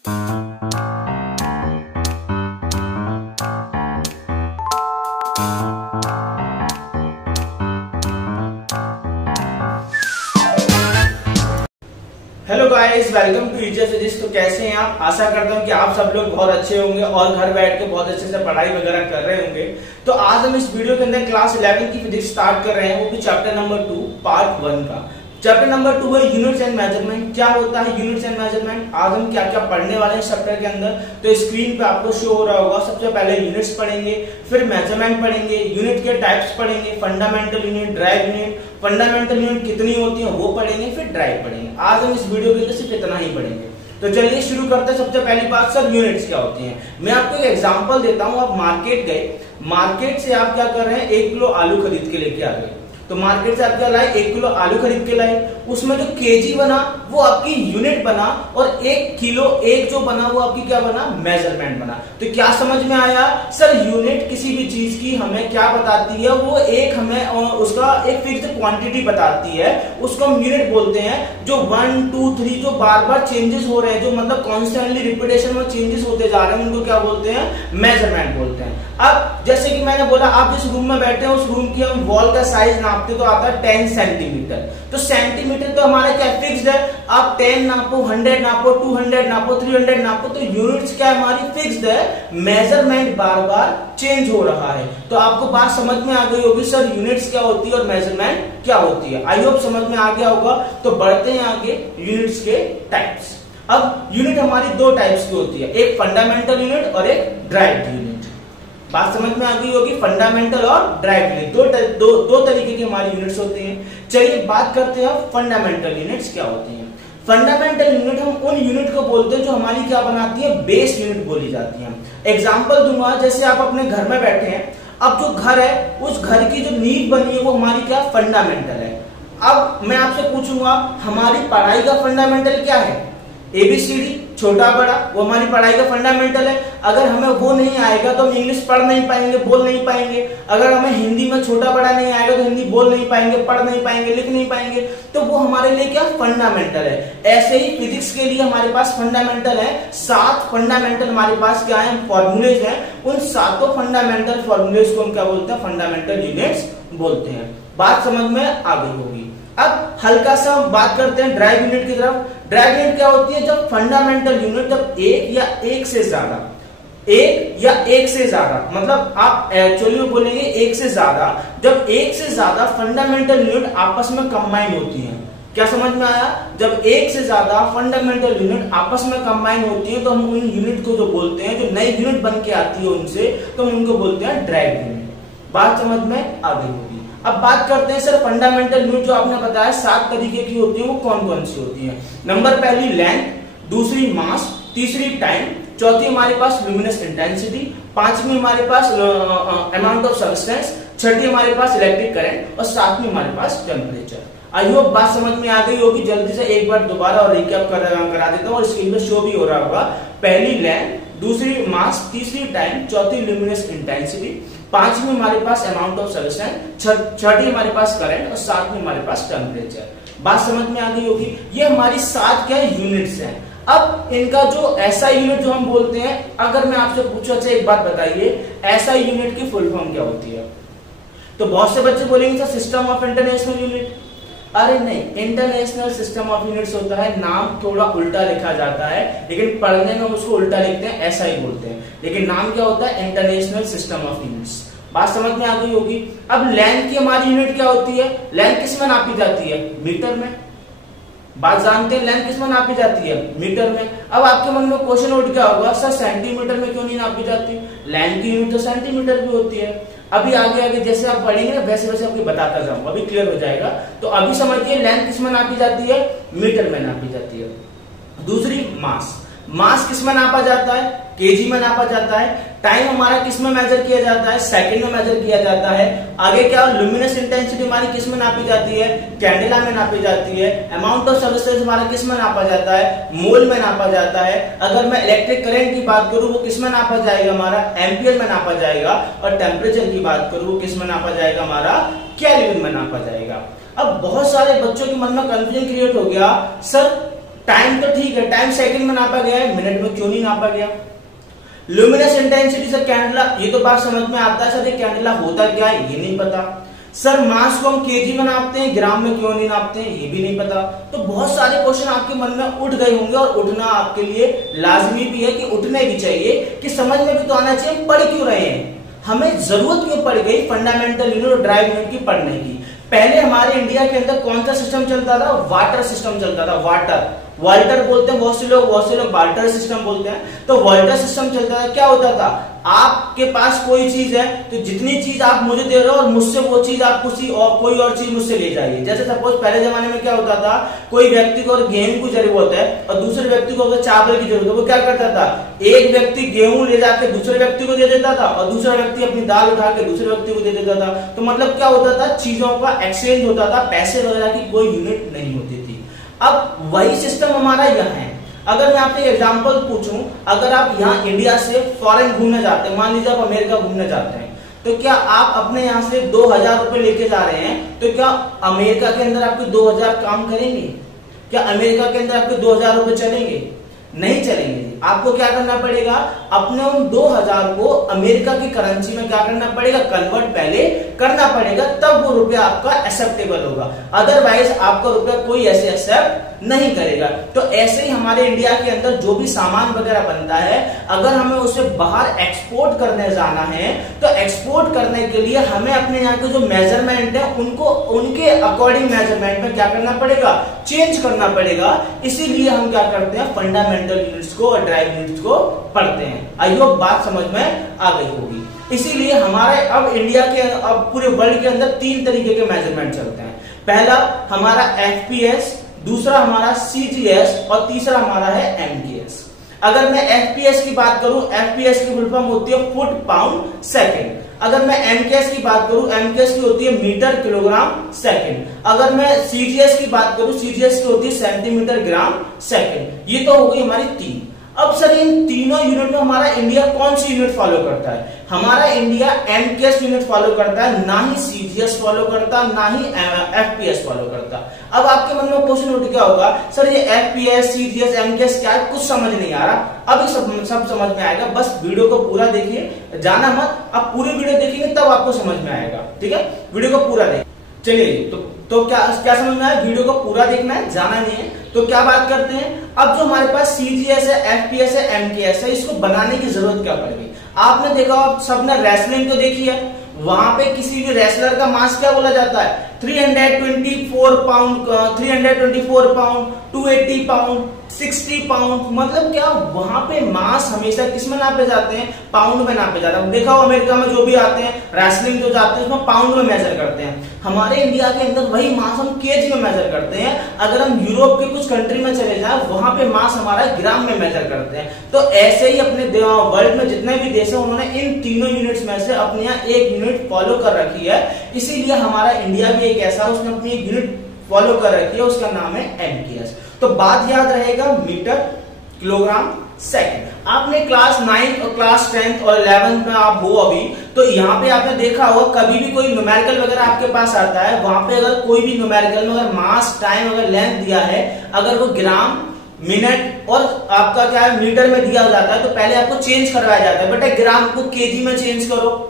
Hello guys, welcome to easy physics. तो कैसे हैं आप? आशा करता हूं कि आप सब लोग बहुत अच्छे होंगे और घर बैठ के बहुत अच्छे से पढ़ाई वगैरह कर रहे होंगे। तो आज हम इस वीडियो के अंदर क्लास 11 की फिजिक्स स्टार्ट कर रहे हैं, वो भी चैप्टर नंबर 2 पार्ट 1 का। चैप्टर नंबर 2 है यूनिट्स एंड मेजरमेंट। क्या होता है यूनिट्स एंड मेजरमेंट? आज हम क्या क्या पढ़ने वाले हैं चैप्टर के अंदर, तो स्क्रीन पे आपको शो हो रहा होगा। सबसे पहले यूनिट्स पढ़ेंगे, फिर मेजरमेंट पढ़ेंगे, यूनिट के टाइप्स पढ़ेंगे, fundamental unit, drive unit, fundamental unit कितनी होती है वो पढ़ेंगे, फिर ड्राइव पढ़ेंगे। आज हम इस वीडियो के लिए सिर्फ इतना ही पढ़ेंगे। तो चलिए शुरू करते हैं। सबसे पहली बात, सर यूनिट्स क्या होती हैं? मैं आपको एक एग्जांपल देता हूं। आप मार्केट गए, मार्केट से आप क्या कर रहे हैं, 1 किलो आलू खरीद के लेके आ गए। तो मार्केट से आप क्या लाए, 1 किलो आलू खरीद के लाए। उसमें जो केजी बना वो आपकी यूनिट बना, और 1 किलो एक जो बना वो आपकी क्या बना, मेजरमेंट बना। तो क्या समझ में आया? सर यूनिट किसी भी चीज की हमें क्या बताती है, वो एक हमें उसका एक फिक्स्ड क्वांटिटी बताती है, उसको हम यूनिट बोलते हैं। जो 1 2 3 जो बार बार चेंजेस हो रहे हैं, जो मतलब कॉन्स्टेंटली रिपीटेशन में चेंजेस होते जा रहे हैं, उनको क्या बोलते हैं, मेजरमेंट बोलते हैं। अब जैसे कि मैंने बोला, आप जिस रूम में बैठे हैं उस रूम की हम वॉल का साइज नापते तो आता है 10 सेंटीमीटर। तो सेंटीमीटर तो हमारा क्या फिक्स्ड है। आप 10 नापो, 100 नापो, 200 नापो, 300 नापो, तो यूनिट्स क्या हमारी फिक्स्ड है। मेजरमेंट बार बार चेंज हो रहा है। तो आपको बात समझ में आ गई होगी, सर यूनिट्स क्या होती है और मेजरमेंट क्या होती है। आई होप समझ में आ गया होगा। तो बढ़ते हैं आगे यूनिट्स के टाइप्स। अब यूनिट हमारी 2 टाइप्स की होती है, एक फंडामेंटल यूनिट और एक ड्राइव्ड यूनिट। बात समझ में आ गई होगी। फंडामेंटल और ड्राइव्ड यूनिट दो तरीके की हमारी यूनिट्स होती हैं। चलिए बात करते हैं फंडामेंटल यूनिट्स क्या होती हैं। फंडामेंटल यूनिट हम उन यूनिट को बोलते हैं जो हमारी क्या बनाती है, बेस यूनिट बोली जाती है। एग्जांपल दूंगा, जैसे आप अपने घर में बैठे हैं, अब जो घर है उस घर की जो नींव बनी है वो हमारी क्या, फंडामेंटल है। अब मैं आपसे पूछूंगा, हमारी पढ़ाई का फंडामेंटल क्या है? ABCD छोटा बड़ा, वो हमारी पढ़ाई का फंडामेंटल है। अगर हमें वो नहीं आएगा तो हम इंग्लिश पढ़ नहीं पाएंगे, बोल नहीं पाएंगे। अगर हमें हिंदी में छोटा बड़ा नहीं आएगा तो हिंदी बोल नहीं पाएंगे, पढ़ नहीं पाएंगे, लिख नहीं पाएंगे। तो वो हमारे लिए क्या, फंडामेंटल है। ऐसे ही फिजिक्स के लिए हमारे पास फंडामेंटल है, 7 फंडामेंटल हमारे पास क्या है, फॉर्मूलेज हैं। उन 7 फंडामेंटल फॉर्मूलेज को हम क्या बोलते हैं, फंडामेंटल यूनिट्स बोलते हैं। बात समझ में आ गई होगी। अब हल्का सा बात करते हैं ड्राइव यूनिट की तरफ। ड्राइव यूनिट क्या होती है, जब फंडामेंटल यूनिट जब एक या एक से ज्यादा, मतलब आप एक्चुअली में बोलेंगे एक से ज्यादा, जब एक से ज्यादा फंडामेंटल यूनिट आपस में कंबाइन होती हैं। क्या समझ में आया? जब एक से ज्यादा फंडामेंटल यूनिट आपस में कंबाइन होती है तो हम उन यूनिट को जो बोलते हैं, जो नई यूनिट बन के आती है उनसे, तो हम उनको बोलते हैं ड्राइव यूनिट। बात समझ में आ गई होगी। अब बात करते हैं, सर फंडामेंटल यूनिट जो आपने बताया 7 तरीके की होती है, वो कौन कौन सी होती है? नंबर पहली लेंथ, दूसरी मास, तीसरी टाइम, चौथी हमारे पास लुमिनस इंटेंसिटी, पांचवी हमारे पास अमाउंट ऑफ सब्सटेंस, छठी हमारे पास इलेक्ट्रिक करंट, और सातवीं हमारे पास टेम्परेचर। आई होप बात समझ में आ गई होगी। जल्दी से एक बार दोबारा और रिकैप करा देता हूँ, और स्क्रीन पे शो भी हो रहा होगा। पहली लेंथ, दूसरी मास, तीसरी टाइम, चौथी लुमिनस इंटेंसिटी, पांचवी हमारे पास अमाउंट ऑफ सब्सटेंस, छठी हमारे पास करंट, और सातवीं हमारे पास टेम्परेचर। बात समझ में आ गई होगी। ये हमारी 7 क्या यूनिट्स हैं। अब इनका जो SI यूनिट जो हम बोलते हैं, अगर मैं आपसे पूछूं, अच्छा एक बात बताइए, SI यूनिट की फुल फॉर्म क्या होती है? तो बहुत से बच्चे बोलेंगे sir system of international unit. अरे नहीं, इंटरनेशनल सिस्टम ऑफ यूनिट्स होता है। नाम थोड़ा उल्टा लिखा जाता है, लेकिन पढ़ने में उसको उल्टा लिखते हैं, SI बोलते हैं, लेकिन नाम क्या होता है, इंटरनेशनल सिस्टम ऑफ यूनिट्स। बात समझ में आ गई होगी। अब लेंथ की हमारी यूनिट क्या होती है? लेंथ किस में नापी जाती है? मीटर में। बात जानते हैं, लेंथ किस में नापी जाती है? मीटर में। अब आपके मन में क्वेश्चन उठ गया होगा, सर सेंटीमीटर में क्यों नहीं नापी जाती? लेंथ की यूनिट तो सेंटीमीटर भी होती है। अभी आगे आगे जैसे आप पढ़ेंगे ना, वैसे वैसे आपको बताता जाऊंगा, अभी क्लियर हो जाएगा। तो अभी समझिए, लेंथ किस में नापी जाती है? मीटर में नापी जाती है। दूसरी मास, मास किस में नापा जाता है? केजी में नापा जाता है। टाइम हमारा किस में मेजर किया जाता है? सेकंड में मेजर किया जाता है। आगे क्या, लुमिनस इंटेंसिटी हमारी किस में नापी जाती है? कैंडेला में नापी जाती है। अमाउंट ऑफ सब्सटेंस हमारा किस में नापा जाता है? मोल में नापा जाता है। अगर मैं इलेक्ट्रिक करंट की बात करूं, वो किस में नापा जाएगा? हमारा एम्पियर में नापा जाएगा। और टेम्परेचर की बात करूं, वो किस में नापा जाएगा? हमारा केल्विन में नापा जाएगा। अब बहुत सारे बच्चों के मन में कंफ्यूजन क्रिएट हो गया, सर टाइम तो ठीक है, टाइम सेकंड में नापा गया है, मिनट में क्यों नहीं नापा गया? ल्यूमिनस इंटेंसिटी सर कैंडेला, ये तो बात समझ में आता है सर, ये कैंडेला होता क्या है ये नहीं पता। सर मास को हम केजी में नापते हैं, ग्राम में क्यों नहीं नापते हैं ये भी नहीं पता। तो बहुत सारे क्वेश्चन आपके मन में उठ गए होंगे, और उठना आपके लिए लाजमी भी है कि उठने भी चाहिए, कि समझ में भी तो आना चाहिए पढ़ क्यों रहे हैं, हमें जरूरत क्यों पड़ गई फंडामेंटल यूनिट और ड्राइव यूनिट की पढ़ने की। पहले हमारे इंडिया के अंदर कौन सा सिस्टम चलता था? वाटर सिस्टम चलता था, वाल्टर बोलते हैं बहुत से लोग वाल्टर सिस्टम बोलते हैं। तो वाल्टर सिस्टम चलता था, क्या होता था, आपके पास कोई चीज है तो जितनी चीज आप मुझे दे रहे हो और मुझसे वो चीज आप कोई और चीज मुझसे ले जाइए। जैसे सपोज पहले जमाने में क्या होता था, कोई व्यक्ति को गेहूं की जरूरत है और दूसरे व्यक्ति को अगर चावल की जरूरत है, वो क्या करता था, एक व्यक्ति गेहूं ले जाके दूसरे व्यक्ति को दे देता था और दूसरा व्यक्ति अपनी दाल उठा के दूसरे व्यक्ति को दे देता था। तो मतलब क्या होता था, चीजों का एक्सचेंज होता था, पैसे वगैरह की कोई यूनिट नहीं होती थी। अब वही सिस्टम हमारा यहाँ है। अगर मैं आपसे एग्जांपल पूछूं, अगर आप यहाँ इंडिया से फॉरेन घूमने जाते हैं, मान लीजिए आप अमेरिका घूमने जाते हैं, तो क्या आप अपने यहाँ से 2000 रुपए लेके जा रहे हैं, तो क्या अमेरिका के अंदर आपके 2000 काम करेंगे? क्या अमेरिका के अंदर आपके 2000 रुपए चलेंगे? नहीं चलेंगे। आपको क्या करना पड़ेगा, अपने उन 2000 को अमेरिका की करेंसी में क्या करना पड़ेगा, कन्वर्ट पहले करना पड़ेगा, तब वो रुपया आपका एक्सेप्टेबल होगा। अदरवाइज आपका रुपया कोई ऐसे एक्सेप्ट नहीं करेगा। तो ऐसे ही हमारे इंडिया के अंदर जो भी सामान वगैरह बनता है, अगर हमें उसे बाहर एक्सपोर्ट करने जाना है, तो एक्सपोर्ट करने के लिए हमें अपने यहाँ के जो मेजरमेंट है उनको उनके अकॉर्डिंग मेजरमेंट में क्या करना पड़ेगा, चेंज करना पड़ेगा। इसीलिए हम क्या करते हैं, फंडामेंटल यूनिट्स को और ड्राइव यूनिट्स को पढ़ते हैं। आई होप बात समझ में आ गई होगी। इसीलिए हमारे अब इंडिया के, अब पूरे वर्ल्ड के अंदर 3 तरीके के मेजरमेंट चलते हैं। पहला हमारा एफपीएस, दूसरा हमारा सीजीएस और तीसरा हमारा है एमकेएस। अगर मैं एफपीएस की बात करूं, एफपीएस की फुल फॉर्म होती है फुट पाउंड सेकंड। अगर मैं एमकेएस की बात करूं, एमकेएस की होती है मीटर किलोग्राम सेकंड। अगर मैं सीजीएस की बात करूं, सीजीएस की होती है सेंटीमीटर ग्राम सेकंड। ये तो हो गई हमारी 3। अब सर इन तीनों यूनिट में हमारा इंडिया कौन सी यूनिट फॉलो करता है? हमारा इंडिया एमकेएस यूनिट फॉलो करता है, ना ही सीजीएस फॉलो करता, ना ही एफपीएस फॉलो करता। अब आपके मन में क्वेश्चन उठ गया होगा, सर ये एफपीएस, सीजीएस, एमकेएस क्या है, कुछ समझ नहीं आ रहा। अब सब समझ में आएगा, बस वीडियो को पूरा देखिए, जाना मत। आप पूरी वीडियो देखेंगे तब आपको समझ में आएगा, ठीक है? वीडियो को पूरा देखिए। चलिए तो क्या समझ में आया, वीडियो को पूरा देखना है, जाना नहीं है। तो क्या बात करते हैं, अब जो हमारे पास सीजीएस है, एफपीएस है, एमकेएस है, इसको बनाने की जरूरत क्या पड़ गई? आपने देखा, आप सबने रेसलिंग को देखी है, वहां पे किसी भी रेसलर का मास क्या बोला जाता है, 324 पाउंड, 324 पाउंड, 280 पाउंड, 60 पाउंड। मतलब क्या, वहां पे मास हमेशा किस में नापे जाते हैं, पाउंड में नापे जाते हैं। देखा हो अमेरिका में जो भी आते हैं रेसलिंग जो जाते हैं, उसमें पाउंड में मेजर करते हैं। हमारे इंडिया के अंदर वही मास हम केजी में मेजर करते हैं। अगर हम यूरोप के कुछ कंट्री में चले जाए, वहां पे मास हमारा ग्राम में मेजर करते हैं। तो ऐसे ही अपने वर्ल्ड में जितने भी देश है, उन्होंने इन तीनों यूनिट्स में से अपने यहाँ एक यूनिट फॉलो कर रखी है। इसीलिए हमारा इंडिया भी एक ऐसा, उसने अपनी एक यूनिट फॉलो कर रखी है, उसका नाम है एमकेएस। तो बात याद रहेगा, मीटर किलोग्राम सेकंड। आपने क्लास 9 और क्लास 10 और 11 में आप हो अभी, तो यहाँ पे आपने देखा होगा, कभी भी कोई न्यूमेरिकल वगैरह आपके पास आता है, वहां पे अगर कोई भी न्यूमेरिकल में अगर मास, टाइम, अगर लेंथ दिया है, अगर वो ग्राम, मिनट और आपका क्या है मीटर में दिया जाता है, तो पहले आपको चेंज करवाया जाता है, बेटा ग्राम को केजी में चेंज करो,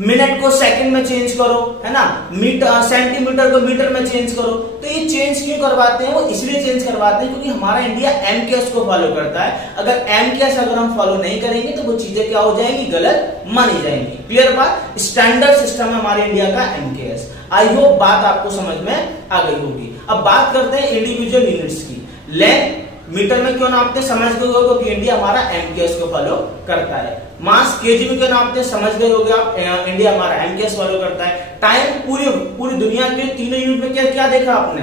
मिनट को सेकंड में चेंज करो, है ना, सेंटीमीटर को मीटर में चेंज करो। तो ये चेंज क्यों करवाते हैं? वो इसलिए चेंज करवाते हैं क्योंकि हमारा इंडिया एमकेएस को फॉलो करता है। अगर एमकेएस अगर हम फॉलो नहीं करेंगे तो वो चीजें क्या हो जाएंगी, गलत मानी जाएंगी। क्लियर बात? स्टैंडर्ड सिस्टम है हमारे इंडिया का एमकेएस। आई होप बात आपको समझ में आ गई होगी। अब बात करते हैं इंडिविजुअल यूनिट्स की। लेंथ मीटर में क्यों नापते हैं, समझ गए होगे, क्योंकि इंडिया हमारा एमकेएस को फॉलो करता है। मास केजी में क्यों नापते हैं, समझ गए होगे आप, इंडिया हमारा एमकेएस फॉलो करता है। टाइम पूरी दुनिया के तीनों यूनिट में क्या देखा आपने,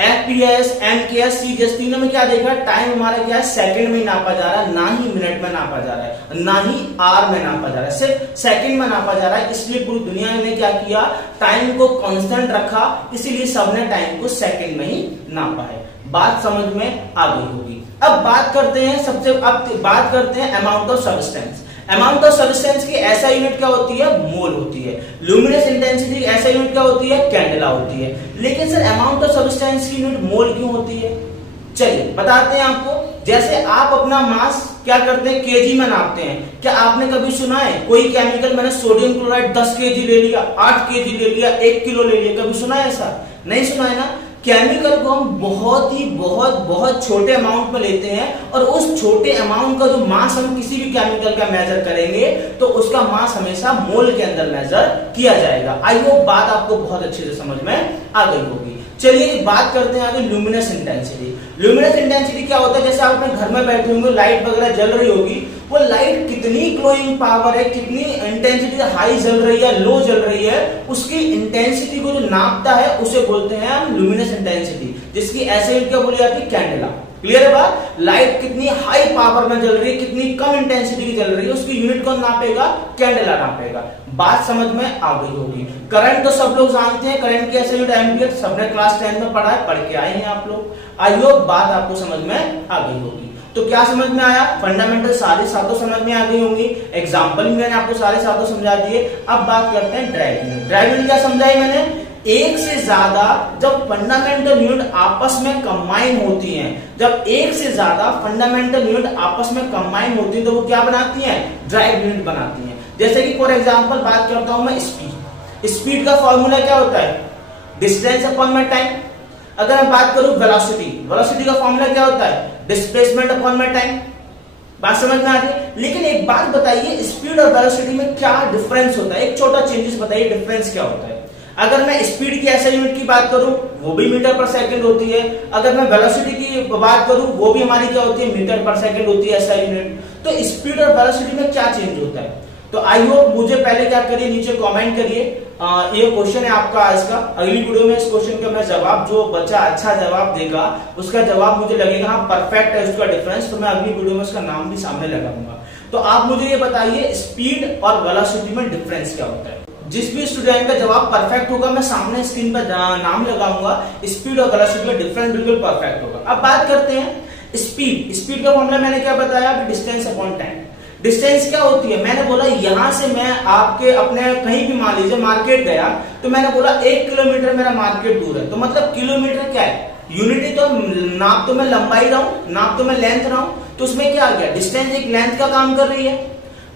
एफपीएस, एमकेएस, सीजीएस, तीनों में क्या देखा, टाइम हमारा क्या है, सेकंड में नापा जा रहा है, ना ही मिनट में नापा जा रहा है, ना ही आवर में नापा जा रहा है, सिर्फ सेकंड में नापा जा रहा है। इसलिए पूरी दुनिया ने क्या किया, टाइम को कांस्टेंट रखा, इसीलिए सबने टाइम को सेकंड में ही नापा है। बात समझ में आ गई होगी। अब बात करते हैं amount of substance. Amount of substance की ऐसा यूनिट क्या होती है, मोल होती है। ल्यूमिनस इंटेंसिटी ऐसा यूनिट क्या होती है, कैंडेला होती है। लेकिन सर अमाउंट ऑफ सब्सटेंस की यूनिट मोल क्यों होती है? चलिए बताते हैं आपको। जैसे आप अपना मास क्या करते हैं, केजी में नापते हैं। क्या आपने कभी सुना है कोई केमिकल, मैंने सोडियम क्लोराइड 10 केजी ले लिया, 8 केजी ले लिया, 1 किलो ले लिया, कभी सुना है ऐसा? नहीं सुना है ना। केमिकल को हम बहुत छोटे अमाउंट में लेते हैं और उस छोटे अमाउंट का जो मास हम किसी भी केमिकल का मेजर करेंगे तो उसका मास हमेशा मोल के अंदर मेजर किया जाएगा। आई होप बात आपको बहुत अच्छे से समझ में आ गई होगी। चलिए बात करते हैं आगे ल्यूमिनस इंटेंसिटी। ल्यूमिनस इंटेंसिटी क्या होता है, जैसे आप अपने घर में बैठे होंगे, लाइट वगैरह जल रही होगी, वो लाइट कितनी ग्लोइंग पावर है, कितनी इंटेंसिटी हाई जल रही है, लो जल रही है, उसकी इंटेंसिटी को जो नापता है उसे बोलते हैं हम ल्यूमिनस इंटेंसिटी, जिसकी ऐसे यूनिट क्या बोली जाती है, कैंडेला। क्लियर है बात? लाइट कितनी हाई पावर में जल रही है, कितनी कम इंटेंसिटी की जल रही है, उसकी यूनिट कौन नापेगा, कैंडेला नापेगा। बात समझ में आ गई होगी। करंट तो सब लोग जानते हैं, करंट की ऐसे यूनिट एम्पियर, सबने क्लास 10 में पढ़ा है, पढ़ के आए हैं आप लोग। आई होप बात आपको समझ में आ गई होगी। तो क्या समझ में आया, फंडामेंटल सारे सातों समझ में आ गई होंगी, एग्जाम्पल भी मैंने आपको सारे सातों समझा दिए। अब बात करते हैं ड्राइव यूनिट। ड्राइव यूनिट क्या समझाई मैंने, एक से ज्यादा जब फंडामेंटल यूनिट आपस में कंबाइन होती हैं, जब एक से ज्यादा फंडामेंटल यूनिट आपस में कंबाइन होती है तो वो क्या बनाती हैं, ड्राइव यूनिट बनाती हैं। जैसे कि फॉर एग्जांपल बात करता हूं मैं स्पीड। स्पीड का फॉर्मूला क्या होता है, डिस्टेंस अपॉन में टाइम। अगर मैं बात करूं वेलोसिटी, वेलोसिटी का फॉर्मूला क्या होता है, डिस्प्लेसमेंट अपॉन में टाइम। बात समझ में आ रही? लेकिन एक बात बताइए, स्पीड और वेलोसिटी में क्या डिफरेंस होता है, एक छोटा चेंजेस बताइए, डिफरेंस क्या होता है। अगर मैं स्पीड की ऐसे यूनिट की बात करूं वो भी मीटर पर सेकंड होती है, अगर मैं वेलोसिटी की बात करूं वो भी हमारी क्या होती है, मीटर पर सेकंड होती है ऐसा यूनिट। तो स्पीड और वेलोसिटी में क्या चेंज होता है, तो आई होप मुझे पहले क्या करिए, नीचे कमेंट करिए। ये क्वेश्चन है आपका आज का। अगली वीडियो में इस क्वेश्चन का मैं जवाब, जो बच्चा अच्छा जवाब देगा उसका जवाब मुझे लगेगा हाँ परफेक्ट है उसका डिफरेंस, तो मैं अगली वीडियो में उसका नाम भी सामने लगाऊंगा। तो आप मुझे ये बताइए स्पीड और वेलोसिटी में डिफरेंस क्या होता है। जिस भी स्टूडेंट का जवाब परफेक्ट होगा मैं सामने स्क्रीन पर नाम लगाऊंगा, स्पीड और वेलोसिटी में डिफरेंस बिल्कुल परफेक्ट होगा। अब बात करते हैं स्पीड। स्पीड का फॉर्मूला मैंने क्या बताया, डिस्टेंस अपॉन टाइम। डिस्टेंस क्या होती है, मैंने बोला यहां से मैं आपके अपने कहीं भी मान लीजिए मार्केट गया, तो मैंने बोला 1 किलोमीटर मेरा मार्केट दूर है, तो मतलब किलोमीटर क्या है, यूनिटी तो नाप तो मैं लंबाई रहा हूं, नाप तो मैं लेंथ रहा हूं, तो उसमें क्या आ गया, डिस्टेंस एक लेंथ का काम कर रही है।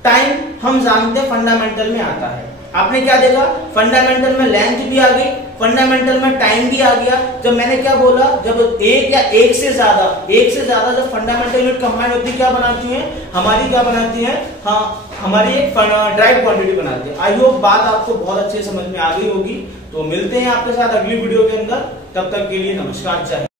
टाइम हम जानते हैं फंडामेंटल में आता है, आपने क्या देखा, फंडामेंटल में लेंथ भी आ गई, फंडामेंटल में टाइम भी आ गया। जब मैंने क्या बोला, जब एक या एक से ज्यादा जब फंडामेंटल यूनिट कंबाइन होती है क्या बनाती है, हमारी क्या बनाती है, हाँ हमारी एक ड्राइव क्वांटिटी बनाती है। आई होप बात आपको बहुत अच्छे समझ में आ गई होगी। तो मिलते हैं आपके साथ अगली वीडियो के अंदर, तब तक के लिए नमस्कार, जय।